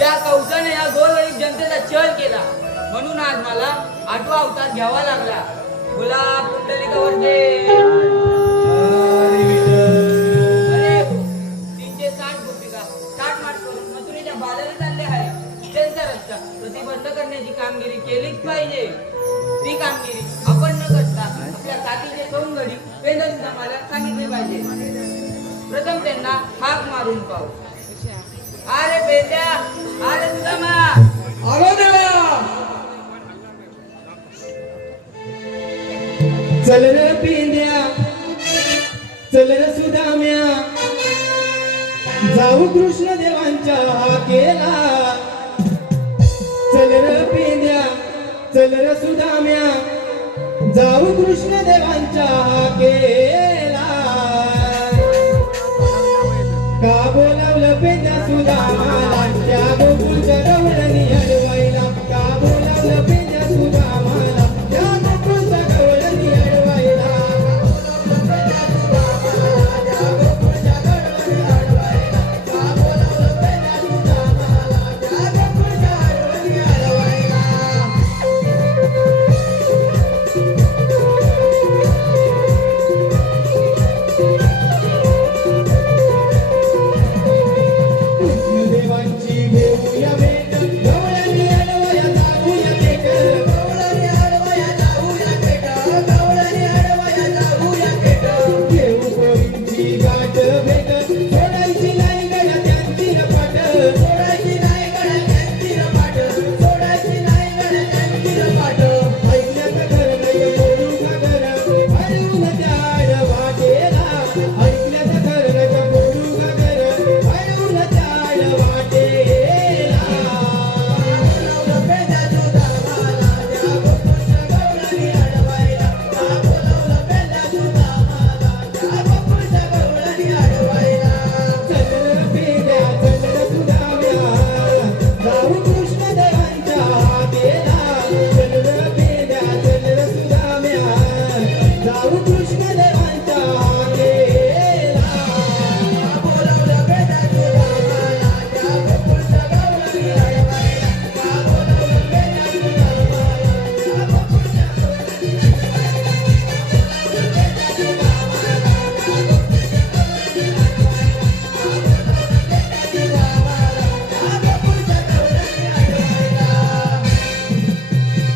त्या कौशाने या गोरगरीब जनतेचा चल केला. म्हणून आज मला आठवा अवतार घ्यावा लागला. बोला पुंडलिकावरचे अरे तीनशे साठ गोपिका. साठ माठ करून मथुरेच्या बाजारात चालले आहे. त्यांचा रस्ता प्रतिबंध करण्याची कामगिरी केलीच पाहिजे. ती कामगिरी आपण न करता आपल्या साथीचे सौंदडी पेंदर समाला सांगितले पाहिजे. प्रथम त्यांना हाक मारून पाहू. चल र पिंद्या चल र सुदाम्या. जाऊ कृष्ण देवांच्या हाकेला. चल र पिंद्या चल र सुदाम्या. जाऊ कृष्ण देवांच्या गोकुल पेजा सुधा महाराज गोकुल चरवणीय the maker.